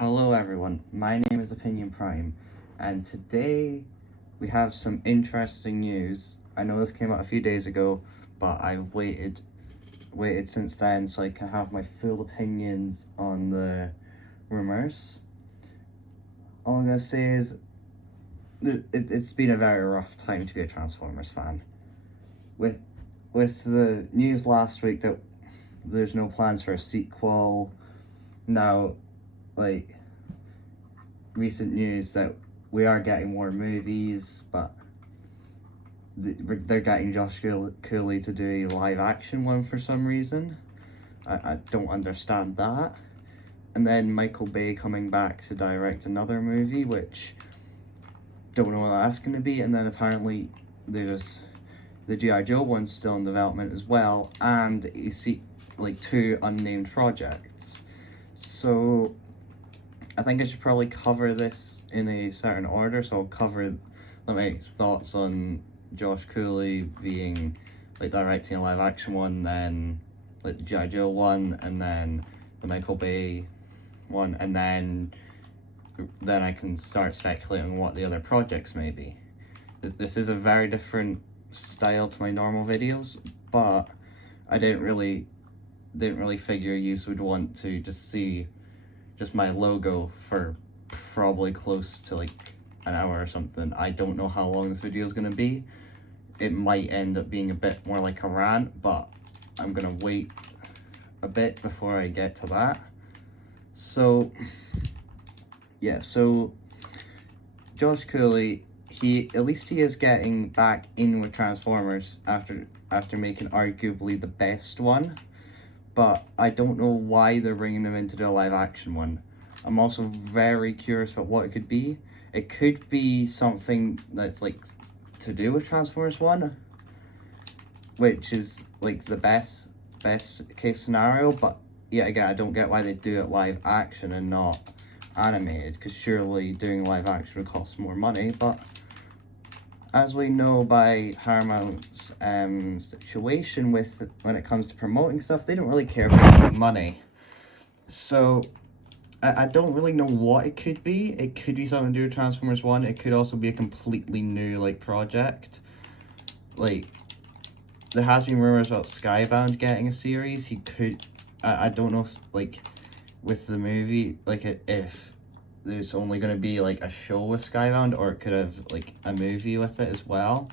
Hello everyone, my name is Opinion Prime, and today we have some interesting news. I know this came out a few days ago, but I've waited since then so I can have my full opinions on the rumors. All I'm gonna say is it's been a very rough time to be a Transformers fan. With the news last week that there's no plans for a sequel, now like recent news that we are getting more movies, but they're getting Josh Cooley to do a live action one for some reason. I don't understand that. And then Michael Bay coming back to direct another movie, which don't know what that's going to be. And then apparently there's the G.I. Joe one's still in development as well, and you see like two unnamed projects. So I think I should probably cover this in a certain order. So I'll cover my thoughts on Josh Cooley being like directing a live action one, then like the G.I. Joe one, and then the Michael Bay one, and then I can start speculating what the other projects may be. This is a very different style to my normal videos, but I didn't really figure you would want to just see just my logo for probably close to like an hour or something. I don't know how long this video is going to be. It might end up being a bit more like a rant, but I'm going to wait a bit before I get to that. So yeah, so Josh Cooley, at least he is getting back in with Transformers after making arguably the best one. But I don't know why they're bringing him into the live action one. I'm also very curious about what it could be. It could be something that's like to do with Transformers 1, which is like the best case scenario, but yeah, again, I don't get why they do it live action and not animated, because surely doing live action would cost more money. But as we know by Paramount's situation with when it comes to promoting stuff, they don't really care about money. So I don't really know what it could be. It could be something to do with Transformers 1. It could also be a completely new like project. Like there has been rumors about Skybound getting a series. He could I don't know if like with the movie, like if there's only going to be like a show with Skybound, or it could have like a movie with it as well,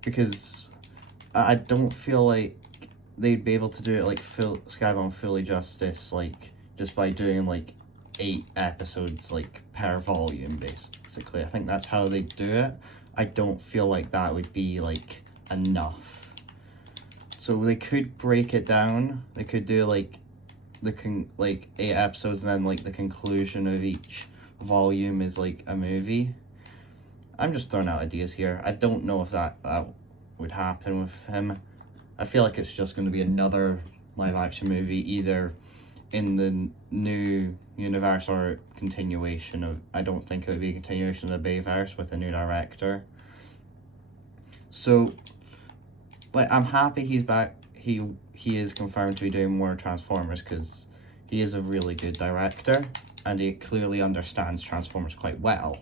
because I don't feel like they'd be able to do it like Skybound fully justice, like just by doing like 8 episodes like per volume basically. I think that's how they do it. I don't feel like that would be like enough. So they could break it down. They could do like 8 episodes, and then like the conclusion of each volume is like a movie. I'm just throwing out ideas here. I don't know if that would happen with him. I feel like it's just going to be another live action movie, either in the new universe or continuation of. I don't think it would be a continuation of the Bayverse with a new director. So like I'm happy he's back. He is confirmed to be doing more Transformers, because he is a really good director and he clearly understands Transformers quite well.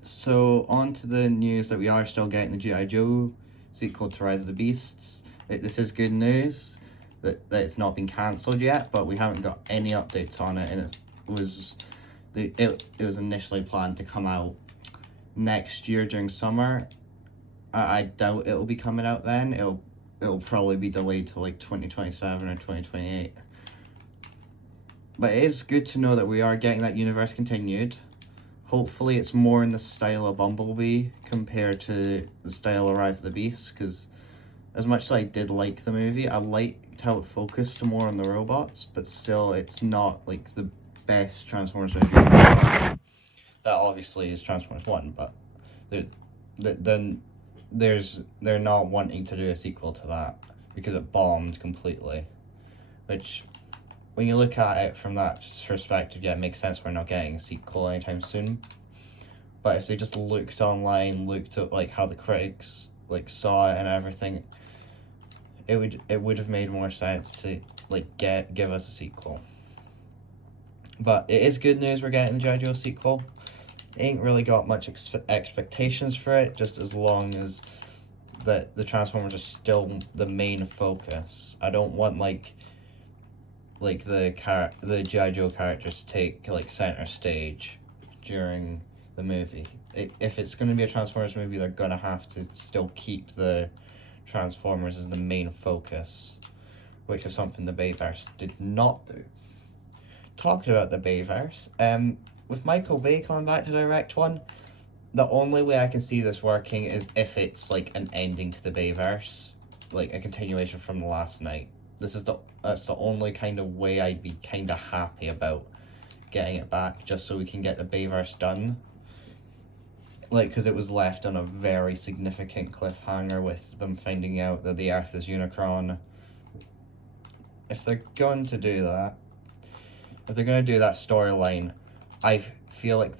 So on to the news that we are still getting the G.I. Joe sequel to Rise of the Beasts. This is good news that it's not been cancelled yet, but we haven't got any updates on it, and it was initially planned to come out next year during summer. I doubt it'll be coming out then. It'll probably be delayed to like 2027 or 2028. But it is good to know that we are getting that universe continued. Hopefully it's more in the style of Bumblebee compared to the style of Rise of the Beasts, because as much as I did like the movie, I liked how it focused more on the robots, but still it's not like the best Transformers movie. That obviously is Transformers 1, but they're not wanting to do a sequel to that because it bombed completely, which when you look at it from that perspective, yeah, it makes sense we're not getting a sequel anytime soon. But if they just looked online, looked at like how the critics like saw it and everything, it would have made more sense to like give us a sequel. But it is good news we're getting the G.I. Joe sequel. Ain't really got much expectations for it, just as long as the Transformers are still the main focus. I don't want like the G.I. Joe characters take like center stage during the movie. If it's going to be a Transformers movie, they're going to have to still keep the Transformers as the main focus, which is something the Bayverse did not do. Talking about the Bayverse, with Michael Bay coming back to direct one, the only way I can see this working is if it's like an ending to the Bayverse, like a continuation from the last night. That's the only kind of way I'd be kind of happy about getting it back, just so we can get the Bayverse done. Like, because it was left on a very significant cliffhanger with them finding out that the Earth is Unicron. If they're going to do that, if they're going to do that storyline, I feel like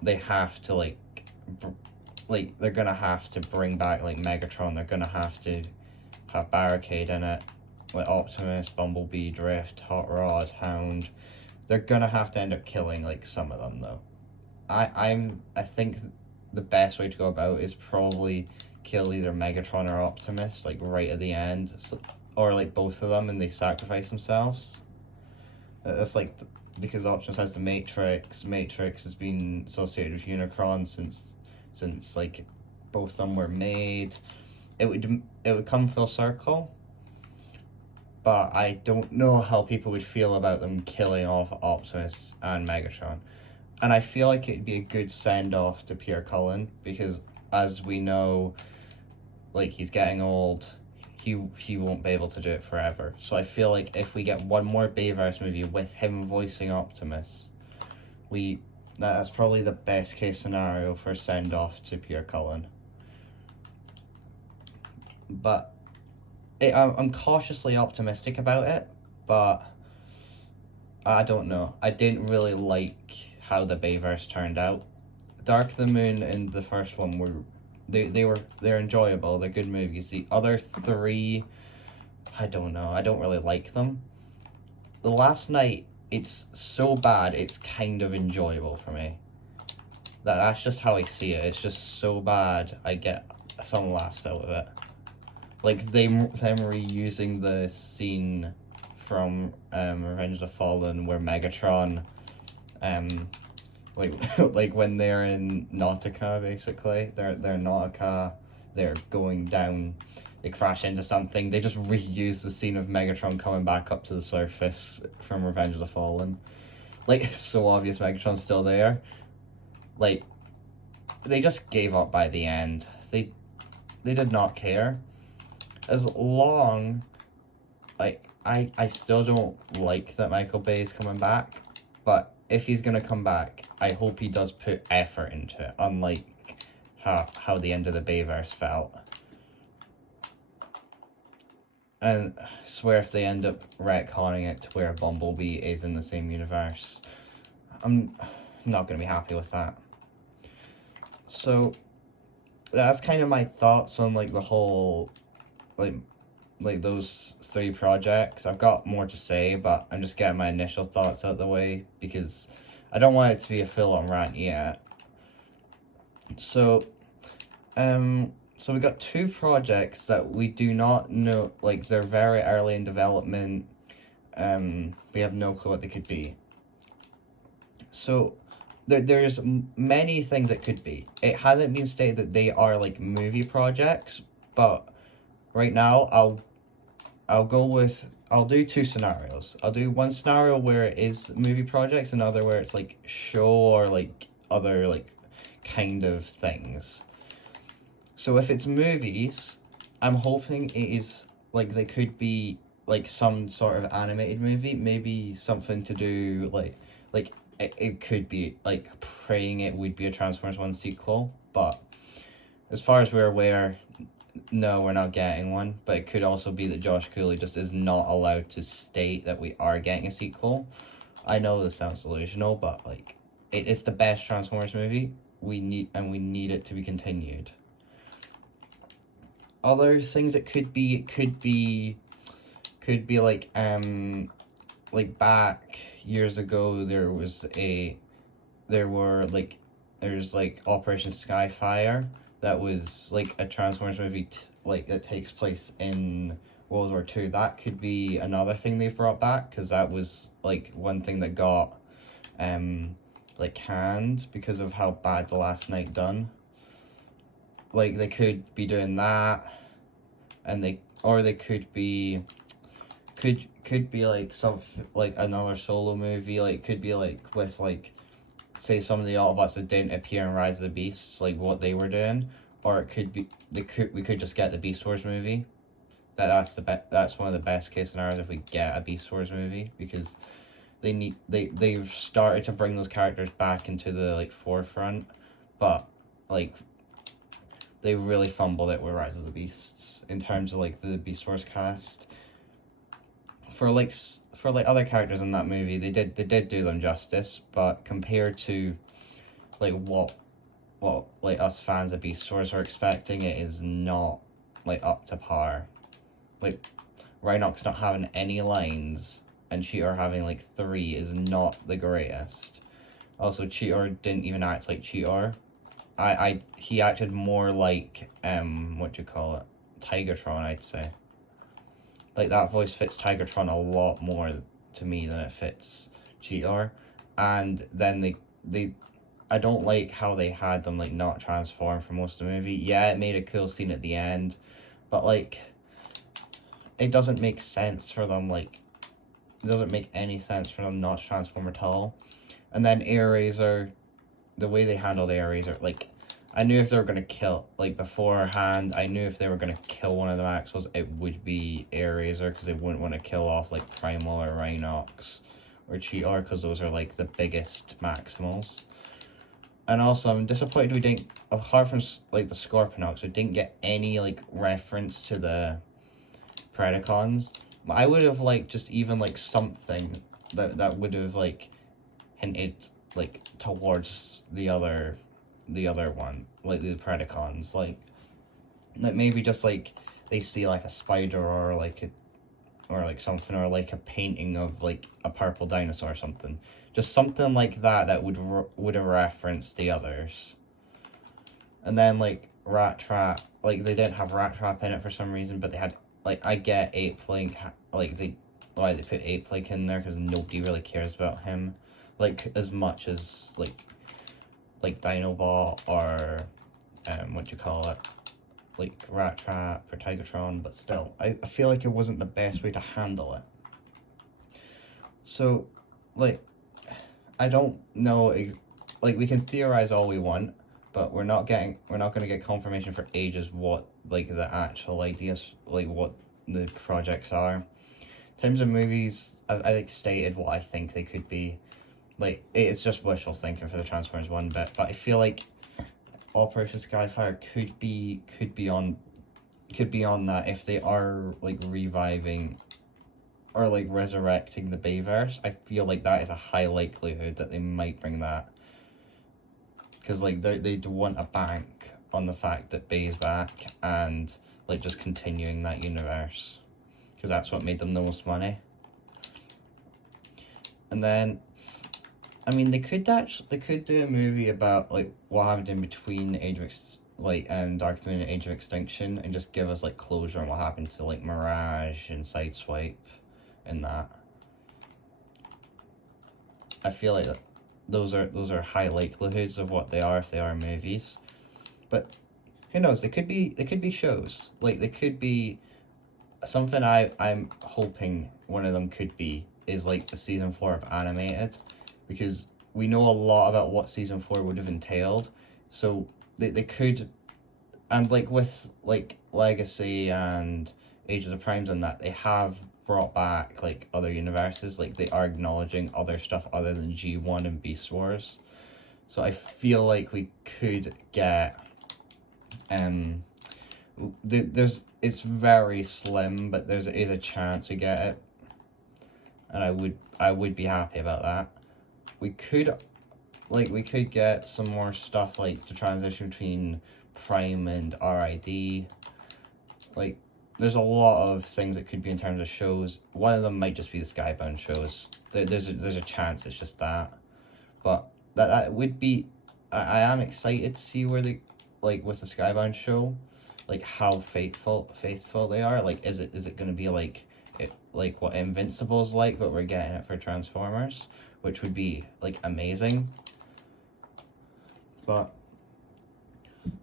they have to like they're gonna have to bring back like Megatron. They're gonna have to have Barricade in it, like Optimus, Bumblebee, Drift, Hot Rod, Hound. They're gonna have to end up killing like some of them though. I think the best way to go about is probably kill either Megatron or Optimus like right at the end, or like both of them and they sacrifice themselves. It's like because Optimus has the Matrix. Matrix has been associated with Unicron since like both of them were made. It would come full circle, but I don't know how people would feel about them killing off Optimus and Megatron. And I feel like it'd be a good send off to Pierre Cullen because, as we know, like he's getting old. He won't be able to do it forever. So I feel like if we get one more Bayverse movie with him voicing Optimus, that's probably the best case scenario for send off to Pierre Cullen. But I'm cautiously optimistic about it, but I don't know. I didn't really like how the Bayverse turned out. Dark of the Moon and the first one they're enjoyable. They're good movies. The other three, I don't know. I don't really like them. The Last Night, it's so bad. It's kind of enjoyable for me. That's just how I see it. It's just so bad. I get some laughs out of it. Like them reusing the scene from Revenge of the Fallen where Megatron like like when they're in Nautica, basically they're Nautica, they're going down, they crash into something, they just reuse the scene of Megatron coming back up to the surface from Revenge of the Fallen. Like it's so obvious Megatron's still there. Like they just gave up by the end. They did not care. As long, like I still don't like that Michael Bay is coming back, but if he's gonna come back, I hope he does put effort into it, unlike how the end of the Bayverse felt. And I swear if they end up retconning it to where Bumblebee is in the same universe, I'm not gonna be happy with that. So that's kind of my thoughts on like the whole like those three projects. I've got more to say, but I'm just getting my initial thoughts out of the way because I don't want it to be a full-on rant yet. So, so we got two projects that we do not know, like they're very early in development. We have no clue what they could be. So, there's many things it could be. It hasn't been stated that they are like movie projects, but right now I'll do two scenarios. I'll do one scenario where it is movie projects, another where it's like show or like other like kind of things. So if it's movies, I'm hoping it is like they could be like some sort of animated movie, maybe something to do like it could be like praying it would be a Transformers 1 sequel, but as far as we're aware, no, we're not getting one, but it could also be that Josh Cooley just is not allowed to state that we are getting a sequel. I know this sounds delusional, but like it's the best Transformers movie. We need it to be continued. Other things it could be like back years ago there's like Operation Skyfire, that was like a Transformers movie like that takes place in World War II. That could be another thing they've brought back, because that was like one thing that got like canned because of how bad The Last Night done. Like they could be doing that, and they could be like some like another solo movie, like could be like with like say some of the Autobots that didn't appear in Rise of the Beasts, like what they were doing, or it could be we could just get the Beast Wars movie. That's one of the best case scenarios if we get a Beast Wars movie, because they've started to bring those characters back into the like forefront, but like they really fumbled it with Rise of the Beasts in terms of like the Beast Wars cast. For like other characters in that movie, they did do them justice, but compared to like what like us fans of Beast Wars are expecting, it is not like up to par. Like Rhinox not having any lines and Cheetor having like 3 is not the greatest. Also, Cheetor didn't even act like Cheetor. He acted more like what do you call it, Tigatron, I'd say. Like that voice fits Tigatron a lot more to me than it fits Cheetor. And then they I don't like how they had them like not transform for most of the movie. Yeah, it made a cool scene at the end, but like it doesn't make sense for them, like it doesn't make any sense for them not to transform at all. And then Airazor, the way they handled Airazor, like I knew if they were gonna kill, like beforehand, I knew if they were gonna kill one of the Maxwells, it would be Airazor, because they wouldn't want to kill off like Primal or Rhinox or Cheetor, because those are like the biggest Maximals. And also, I'm disappointed we didn't, apart from like the Scorponok, we didn't get any like reference to the Predacons. I would have liked just even like something that would have like hinted like towards the other one, like the Predacons, like maybe just like they see like a spider or like something, or like a painting of like a purple dinosaur or something, just something like that would have referenced the others. And then like Rat Trap, like they didn't have Rat Trap in it for some reason, but they had, like, I get Ape Link, like they put Ape Link in there because nobody really cares about him like as much as like Dinobot or what do you call it, like Rat Trap or Tigatron, but still, I feel like it wasn't the best way to handle it. So, like, I don't know, like, we can theorize all we want, but we're not going to get confirmation for ages what, like, the actual ideas, like, what the projects are. In terms of movies, I've like, stated what I think they could be. Like, it's just wishful thinking for the Transformers 1 bit, but I feel like Operation Skyfire could be on that if they are like reviving or like resurrecting the Bayverse. I feel like that is a high likelihood that they might bring that, because like they'd want a bank on the fact that Bay's back and like just continuing that universe, because that's what made them the most money. And then, I mean, they could do a movie about like what happened in between Age of Dark of the Moon and Age of Extinction, and just give us like closure on what happened to like Mirage and Sideswipe and that. I feel like those are high likelihoods of what they are if they are movies. But who knows? They could be shows. Like they could be something. I'm hoping one of them could be is like the season 4 of Animated, because we know a lot about what season 4 would have entailed. So they could, and like with like Legacy and Age of the Primes and that, they have brought back like other universes, like they are acknowledging other stuff other than G1 and Beast Wars. So I feel like we could get it's very slim, but there is a chance we get it, and I would be happy about that. We could get some more stuff, like the transition between Prime and RID. Like, there's a lot of things that could be in terms of shows. One of them might just be the Skybound shows. There's a chance it's just that, but that would be. I am excited to see where they, like with the Skybound show, like how faithful they are. Like is it gonna be like like what Invincible's like, but we're getting it for Transformers, which would be like amazing. But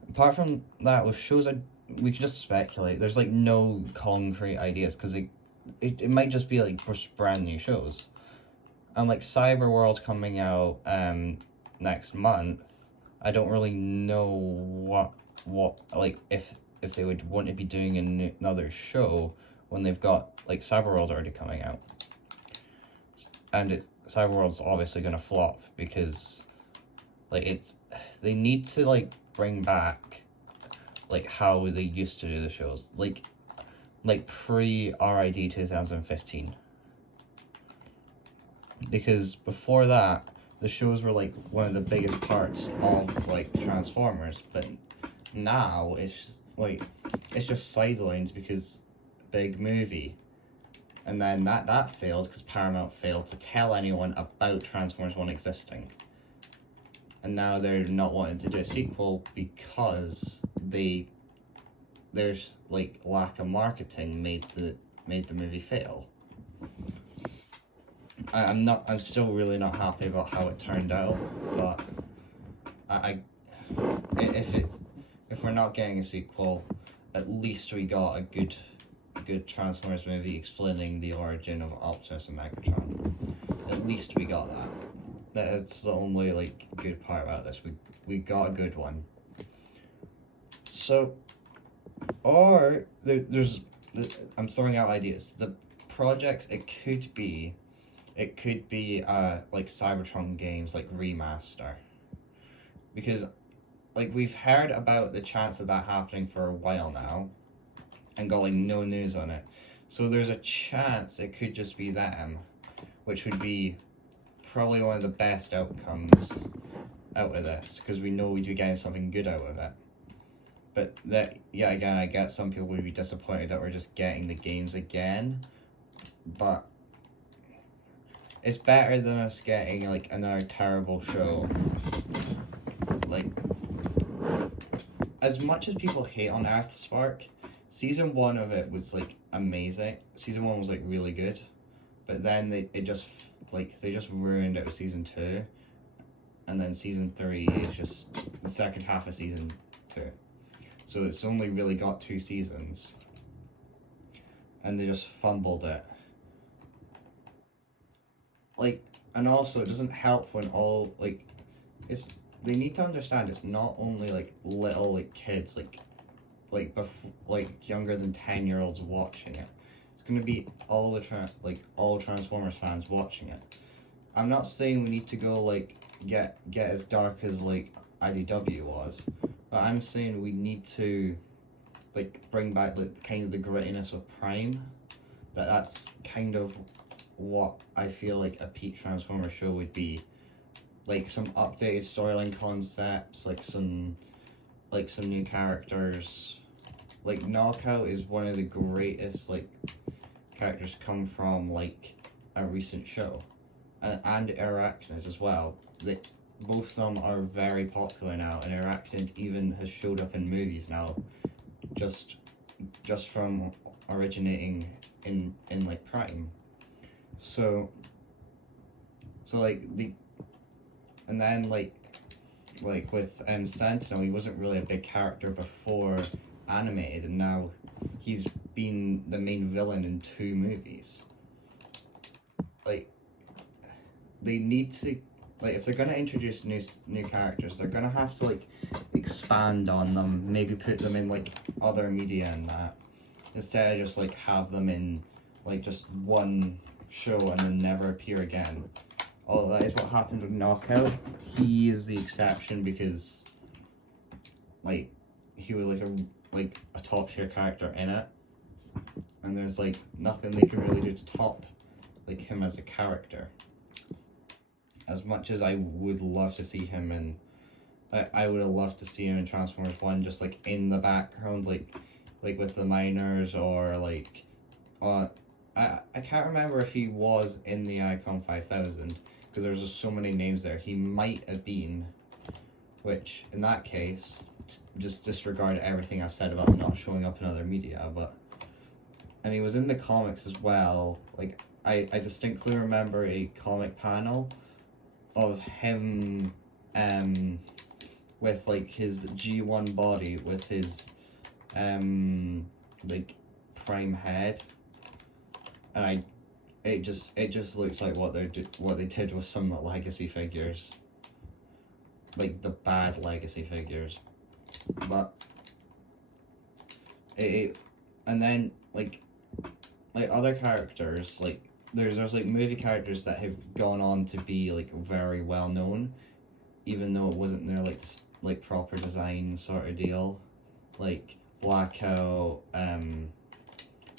apart from that, with shows, we can just speculate. There's like no concrete ideas because it might just be like just brand new shows. And like Cyberworld's coming out next month. I don't really know what like if they would want to be doing another show when they've got like Cyberworld already coming out. And Cyberworld's obviously gonna flop because like they need to like bring back like how they used to do the shows, like pre RID 2015, because before that the shows were like one of the biggest parts of like Transformers, but now it's just sidelines because big movie, and then that failed because Paramount failed to tell anyone about Transformers 1 existing. And now they're not wanting to do a sequel because there's like lack of marketing made the movie fail. I'm still really not happy about how it turned out, but if we're not getting a sequel, at least we got a good Transformers movie explaining the origin of Optimus and Megatron. At least we got that. That's the only like good part about this. We got a good one. So, or there's I'm throwing out ideas. The projects it could be like Cybertron games like remaster, because like we've heard about the chance of that happening for a while now, and got like no news on it. So there's a chance it could just be them, which would be probably one of the best outcomes out of this, because we know we'd be getting something good out of it. But that, yeah, again, I get some people would be disappointed that we're just getting the games again, but it's better than us getting like another terrible show. Like, as much as people hate on EarthSpark, season 1 of it was like amazing. Season 1 was like really good, but then they just ruined it with season 2, and then season 3 is just the second half of season 2. So it's only really got 2 seasons, and they just fumbled it. Like, and also it doesn't help when all like they need to understand it's not only like little like kids like younger than 10-year-olds watching it. It's gonna be all all Transformers fans watching it. I'm not saying we need to go like get as dark as like IDW was, but I'm saying we need to like bring back like kind of the grittiness of Prime. That's kind of what I feel like a peak Transformers show would be. Like some updated storyline concepts, like some new characters. Like Knockout is one of the greatest like characters to come from like a recent show, and Arachnid as well. Both of them are very popular now, and Arachnid even has showed up in movies now, just from originating in like Prime. So like and then like with Sentinel, he wasn't really a big character before animated, and now he's been the main villain in 2 movies. Like, they need to, like, if they're gonna introduce new characters, they're gonna have to like expand on them, maybe put them in like other media and that, instead of just like have them in like just one show and then never appear again. Oh, that is what happened with Knockout. He is the exception because like he was like a top tier character in it, and there's like nothing they can really do to top like him as a character. As much as I would love to see him in, I would have loved to see him in Transformers 1, just like in the background, like like with the miners, or like, I can't remember if he was in the Icon 5000, because there's just so many names there. He might have been, which in that case, just disregard everything I've said about him not showing up in other media. But, and he was in the comics as well. Like, I distinctly remember a comic panel of him with like his G1 body, with his like prime head, and it just looks like what they did with some legacy figures, like the bad legacy figures. But and then like other characters, like there's like movie characters that have gone on to be like very well known, even though it wasn't their like proper design sort of deal, like Blackout,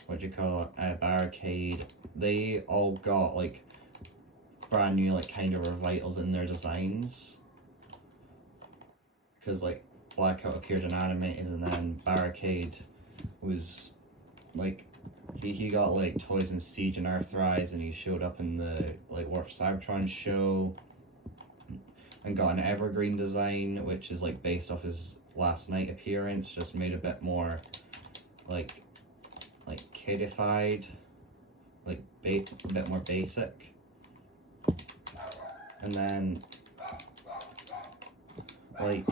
what do you call it, Barricade. They all got like brand new like kind of revitals in their designs, because like Blackout appeared in animated, and then Barricade was like he got like toys in Siege and Earthrise, and he showed up in the like War for Cybertron show, and got an evergreen design, which is like based off his last night appearance, just made a bit more like kidified, like a bit more basic. And then like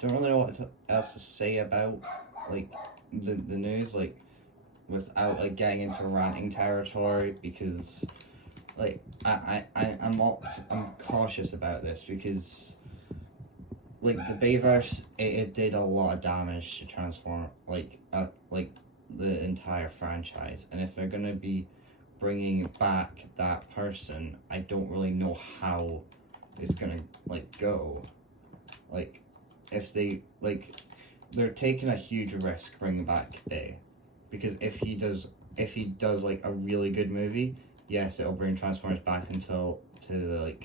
don't really know what else to say about like the news, like without like getting into ranting territory, because like I'm cautious about this, because like the Bayverse, it did a lot of damage to Transform like the entire franchise, and if they're gonna be bringing back that person, I don't really know how it's gonna like go. Like if they're taking a huge risk bringing back Bay, because if he does like a really good movie, yes, it'll bring Transformers back to the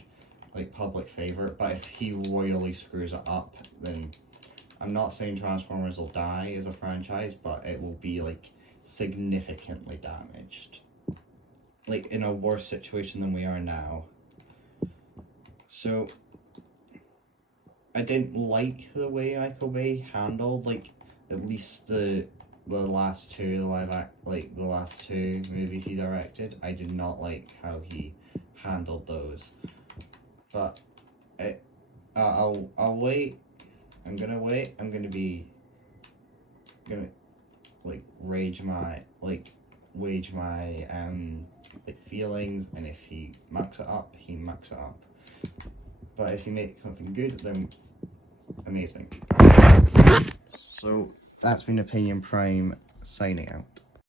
like public favorite. But if he royally screws it up, then I'm not saying Transformers will die as a franchise, but it will be like significantly damaged, like in a worse situation than we are now. So I didn't like the way Michael Bay handled like at least the last two the last two movies he directed. I did not like how he handled those. But I'll wait. I'm gonna wait. I'm gonna like wage my like feelings, and if he mucks it up, he mucks it up. But if he makes something good, then amazing. So that's been Opinion Prime signing out.